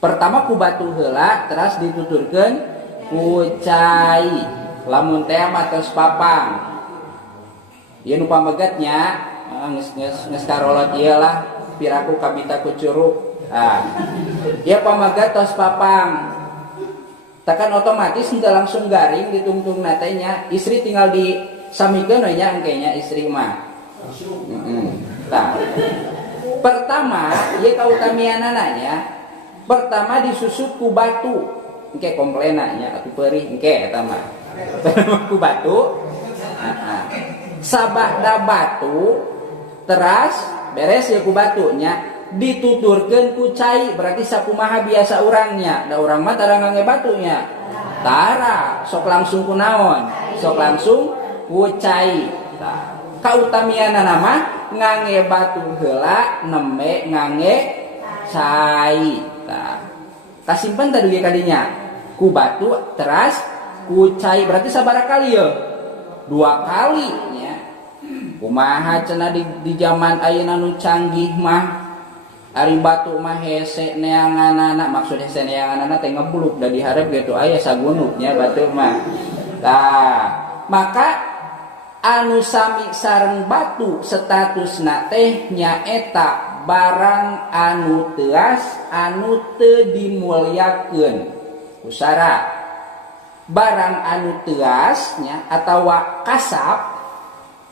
Pertama ku batu heula teras dituturkeun ku cai. Lamun teh mah tos papang. Ieu nu pamegetnya geus karolot ieu lah piraku kabita ku curug. Ieu pameget tos papang. Tekan otomatis henteu langsung garing ditungtung teh nya. Istri tinggal disamikeun we nya engke nya istri mah. Tah. Pertama, ieu kautamianana nya. Pertama disusut ku batu. Engke komplena nya atuh peurih engke eta mah. Ku batu. Sabada batu teras beres ya ku batunya dituturkeun ku cai. Berarti sakumaha biasa urangnya. Da urang mah tara ngangge batunya. Tara, sok langsung ku naon? Sok langsung ku cai. Tah. Kautamianana mah ngangge batu heula nembe ngangge cai. Tah. Kasimpen tadi ge kadinya. Ku batu teras ku cai berarti sabaraha kali ya? 2 kali nya. Kumaha cenah di zaman ayeuna nu canggih mah ari batu mah hese neanganana, maksud hese neanganana teh ngebluk da dihareup gitu aya sagunuknya batu mah. Tah, maka anu sami sareng batu statusna teh nyaeta barang anu teas anu teu dimulyakeun kusara. Barang anu teasnya atawa kasap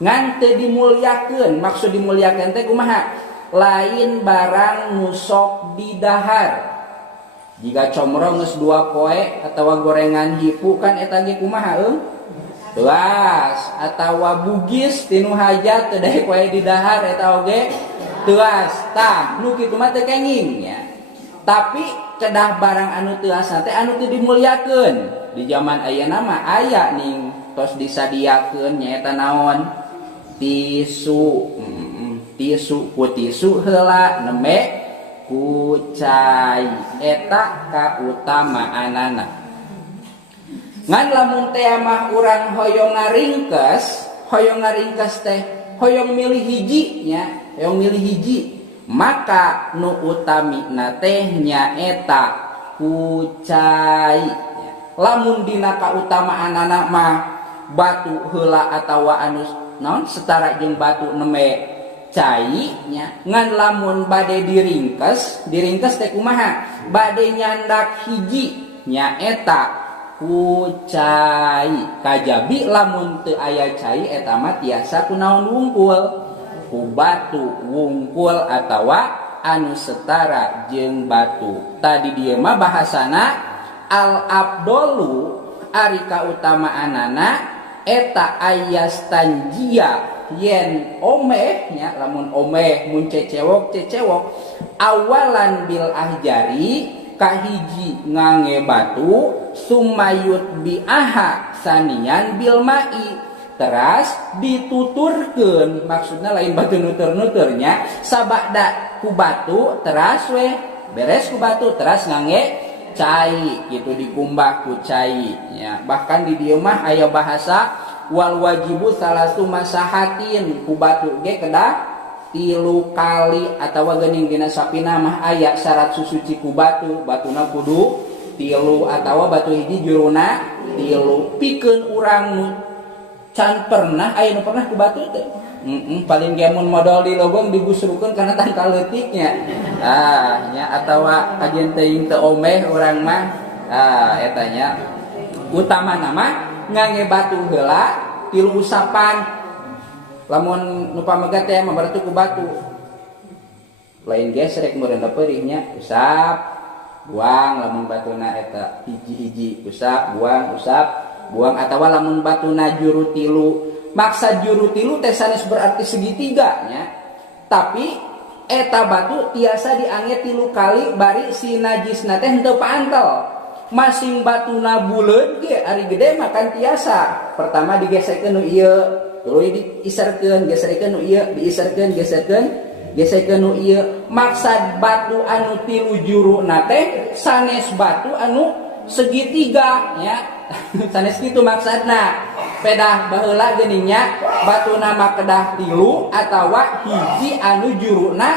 ngan teu dimulyakeun. Maksud dimulyakeun teh kumaha? Lain barang nu sok didahar. Jika comro geus 2 poe atawa gorengan hipu kan eta ge kumaha teuas. Atawa bugis tinu hajat teu daek poe didahar eta oge teuas. Tah nu kitu mah teu kenging nya. Tapi kedah barang anu teuas teh anu teu dimulyakeun. Di zaman ayeuna mah aya ning tos disadiakeun nyaeta naon? Tisu. Tisu ku tisu heula nembe ku cai. Eta kautamaanana. Ngan lamun teh mah urang hoyong ngaringkes teh hoyong milih hiji nya, hoyong milih hiji. Maka nu utamina teh nyaeta ku cai. Lamun dina kautamaanana mah batu heula atawa anu naon setara jeung batu nembe cai nya. Ngan lamun bade diringkes teh kumaha? Bade nyandak hiji nyaeta ku cai. Kajabi lamun teu aya cai eta mah tiasa kunaon wungkul? Ku batu wungkul atawa anu setara jeung batu. Tadi dieu mah bahasana al-abdolu ari kautamaanana eta ayastanjia yen omeh nya. Lamun omeh mun cecewok awalan bil ahjari kahiji ngangge batu sumayut biaha sanian bil mai teras dituturkeun. Maksudna lain batu nutur-nuturnya sabada ku batu teras we beres ku batu teras ngangge cai gitu dikumbah ku cai ya. Bahkan di dieu mah aya bahasa wal wajibu salasu masahatin. Ku batu ge kedah 3 kali atawa geuning dina sapina mah aya syarat susuci ku batu. Batuna kudu 3 atawa batu hiji juruna 3. Pikeun urang nu can pernah aya nu pernah ku batu teh. Paling gemun modal di lobong digusrukeun karena tangkal leutiknya. Nya atawa ajen teuing teu omeh urang mah eta nya utamana mah ngangge batu heula 3 usapan. Lamun nu pamegat teh mah berarti ku batu. Lain gesrek meureun da peurihnya usap buang. Lamun batuna eta hiji-hiji usap buang atawa lamun batuna juru 3. Maksud juru 3 teh sanes berarti segitiga nya. Tapi eta batu tiasa diangge 3 kali bari si najisna teh henteu paantel. Masing batuna buleud ge ari gede makan tiasa. Pertama digesekkeun nu ieu, tuluy diiserkeun, geserkeun nu ieu, diiserkeun, geserkeun nu ieu. Maksud batu anu 3 juruna teh sanes batu anu segitiga nya. Sanes kitu maksudna. Pedah baheula geuningnya batuna mah kedah 3 atawa hiji anu juruna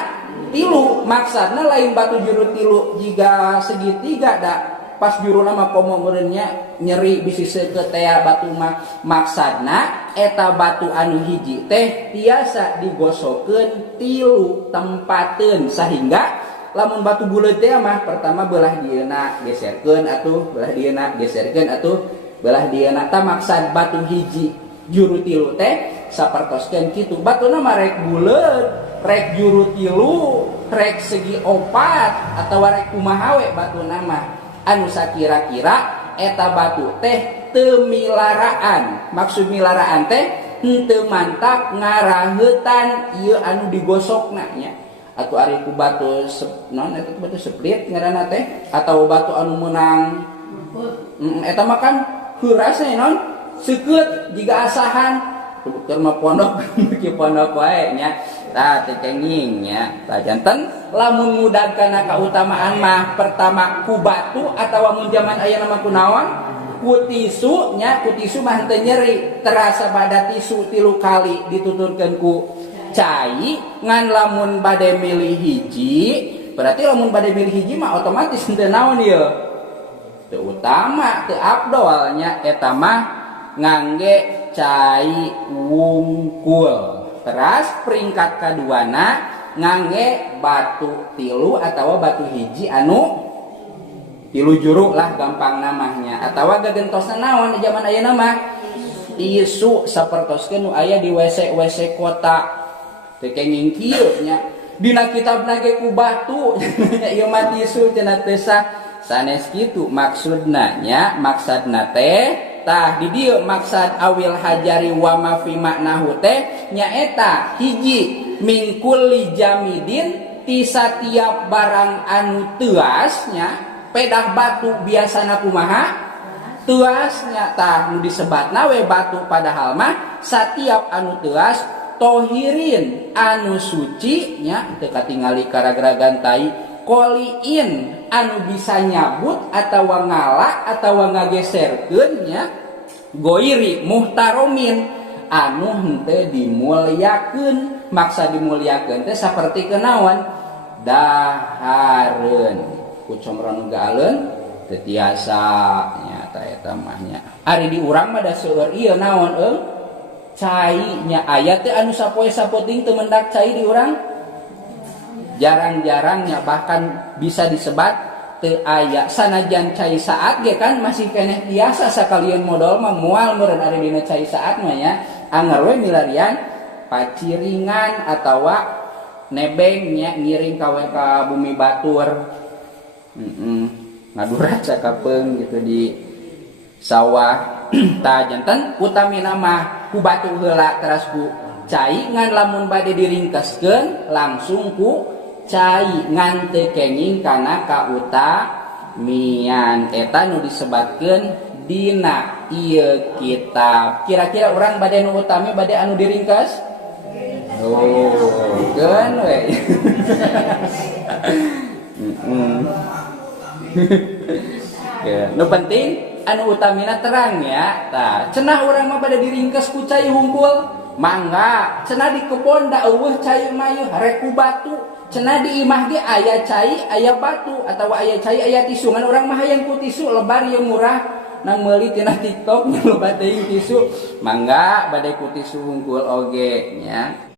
tilu maksudna lain batu juru tilu jika segitiga da pas juru nama komo meureunnya nyeri bisi seukeut teh batu maksudna eta batu anu hiji teh tiasa digosokeun tilu tempateun sehingga lamun batu buleut teh mah pertama belah dieuna geserkeun atuh belah dieuna geserkeun atuh belah dieuna tah maksud batu hiji juru tilu teh sapertoskeun kitu batuna mah rek buleut rek juru tilu rek segi opat atawa rek kumaha we batuna mah anu sakira-kira eta batu teh teu milaraan maksud milaraan teh henteu mantap ngaraheutan ieu anu digosokna nya atuh ari ku batu naon eta batu split ngaranna teh atawa batu anu meunang eta mah kan heuras naon seukeut jiga asahan keur mah pondok kieu pondok wae nya tah teh kenging nya tah janten lamun ngudagkeun kautamaan mah pertama ku batu atawa mun zaman aya nama kunaon ku tisu nya ku tisu mah henteu nyeri terasa bada tisu 3 kali dituturkeun ku cai ngan lamun bade milih hiji berarti lamun bade milih hiji mah otomatis henteu naon ieu teu utama teu afdol nya eta mah ngangge cai wungkul. Teras peringkat kaduana ngangge batu tilu atau batu hiji anu tilu juru lah gampang namanya atawa gagentosna naon di zaman ayeuna mah tisu sapertoskeun nu aya di WC kota teu kenging kieu nya dina kitabna ge ku batu ieu mah tisu cenah teu sah sanes kitu maksudna nya maksudna teh tah di dieu maksud awil hajari wa ma fi maknahu teh nyaeta hiji mingkulli jamidin ti satiap barang anu teuas nya pedah batu biasana kumaha teuas nya tah nu disebatna we batu padahal mah satiap anu teuas tohirin anu suci nya teu katingali karagragan tai koliin anu bisa nyabut atawa ngalak atawa ngageserkeun nya goiri muhtaromin anu henteu dimulyakeun maksa dimulyakeun teh saperti kenaon dahareun kucomron gaaleun teu tiasa nya tah eta mah nya ari di urang mah da seueur ieu naon cai nya aya teh anu sapoe sapoting teu mendak cai di urang jarang-jarangnya bahkan bisa disebat teu aya sanajan cai saat ge kan masih keneh biasa sakalian modal mah moal meureun ari dina cai saat mah nya anger we milarian paciringan atawa nebeng nya ngiring ka bumi batur ngadurat sakapeung gitu di sawah tah janten utamina mah ku batu heula teras ku cai ngan lamun bade diringkeskeun langsung ku cai ngan teu kenging kana kautamian eta nu disebatkeun dina ieu kitab kira-kira urang bade nu utami bade anu diringkes keun we nu penting anu utamina terang ya tah cenah urang mah bade diringkes ku cai hungkul mangga cenah di kebon da eueuh cai mah rek ku batu cenah di imah ge aya cai aya batu atawa aya cai aya tisu ngan urang mah hayang ku tisu lebar ieu murah nang meuli tina TikTok loba teuing tisu mangga bade ku tisu hungkul oge nya